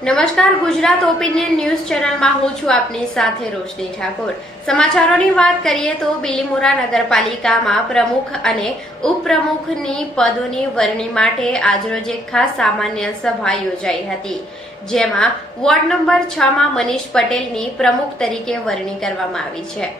નમસ્કાર, Gujarat opinion news ચેનલમાં હું છું આપની સાથે રોશની ઠાકોર। સમાચારોની વાત કરીએ તો બિલીમોરા નગરપાલિકામાં પ્રમુખ અને ઉપપ્રમુખની પદોની વરણી માટે આજરોજ એક ખાસ સામાન્ય સભા યોજાઈ હતી, જેમાં વોર્ડ નંબર 6માં મનીષ પટેલની પ્રમુખ તરીકે વરણી કરવામાં આવી છે।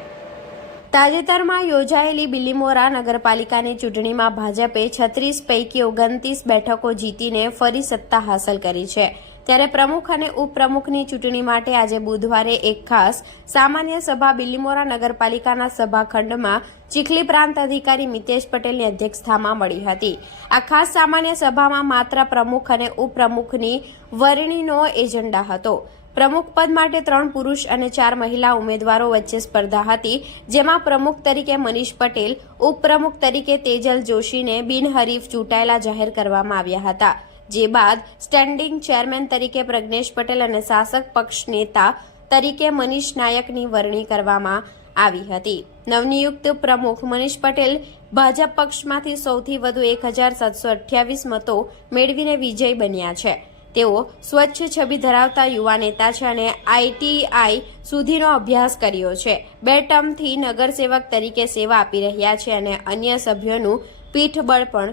તાજેતરમાં યોજાયેલી બિલીમોરા નગરપાલિકાની ચૂંટણીમાં ભાજપે 36 પૈકી 29 બેઠકો જીતીને ફરી સત્તા હાંસલ કરી છે, ત્યારે પ્રમુખ અને ઉપપ્રમુખની ચૂંટણી માટે આજે બુધવારે એક ખાસ સામાન્ય સભા બિલીમોરા નગરપાલિકાના સભાખંડમાં ચીખલી પ્રાંત અધિકારી મિતેશ પટેલની અધ્યક્ષતામાં મળી હતી। આ ખાસ સામાન્ય સભામાં માત્ર પ્રમુખ અને ઉપપ્રમુખની વરણીનો એજન્ડા હતો। પ્રમુખ પદ માટે 3 પુરુષ અને 4 મહિલા ઉમેદવારો વચ્ચે સ્પર્ધા હતી, જેમાં પ્રમુખ તરીકે મનીષ પટેલ, ઉપપ્રમુખ તરીકે તેજલ જોશીને બિનહરીફ ચૂંટાયેલા જાહેર કરવામાં આવ્યા હતા। જે બાદ સ્ટેન્ડિંગ ચેરમેન તરીકે પ્રજ્ઞેશ પટેલ અને શાસક પક્ષ નેતા તરીકે મનીષ નાયકની વરણી કરવામાં આવી હતી। નવનિયુક્ત પ્રમુખ મનીષ પટેલ ભાજપ પક્ષમાંથી સૌથી વધુ 1728 મતો મેળવીને વિજય બન્યા છે। તેઓ સ્વચ્છ છબી ધરાવતા યુવા નેતા છે અને ITI સુધીનો અભ્યાસ કર્યો છે। 2 ટર્મથી નગરસેવક તરીકે સેવા આપી રહ્યા છે અને અન્ય સભ્યોનું પીઠબળ પણ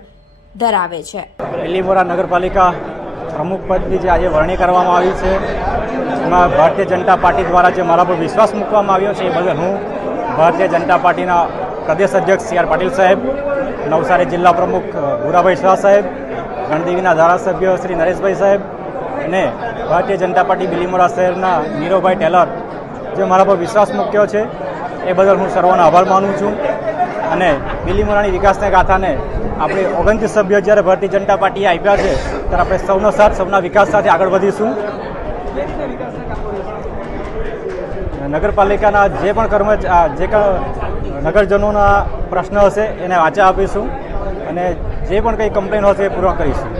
ધરાવે છે। બિલીમોરા નગરપાલિકા પ્રમુખ પદની જે આજે વરણી કરવામાં આવી છે, એમાં ભારતીય જનતા પાર્ટી દ્વારા જે મારા પર વિશ્વાસ મૂકવામાં આવ્યો છે, એ બદલ હું ભારતીય જનતા પાર્ટીના પ્રદેશ અધ્યક્ષ CR પાટીલ સાહેબ, નવસારી જિલ્લા પ્રમુખ ભૂરાભાઈ શાહ સાહેબ, ગણદેવીના ધારાસભ્ય શ્રી નરેશભાઈ સાહેબ અને ભારતીય જનતા પાર્ટી બિલીમોરા શહેરના નીરવભાઈ ટેલર જે મારા પર વિશ્વાસ મૂક્યો છે, એ બદલ હું સર્વનો આભાર માનું છું। અને બિલીમોરાની વિકાસની ગાથાને આપણે 29 સભ્યો જ્યારે ભારતીય જનતા પાર્ટીએ આપ્યા છે, ત્યારે આપણે સૌનો સાથ, સૌના વિકાસ સાથે આગળ વધીશું। નગરપાલિકાના જે પણ નગરજનોના પ્રશ્ન હશે એને વાંચા આપીશું અને જે પણ કંઈ કમ્પ્લેન હશે એ પૂર્ણ કરીશું।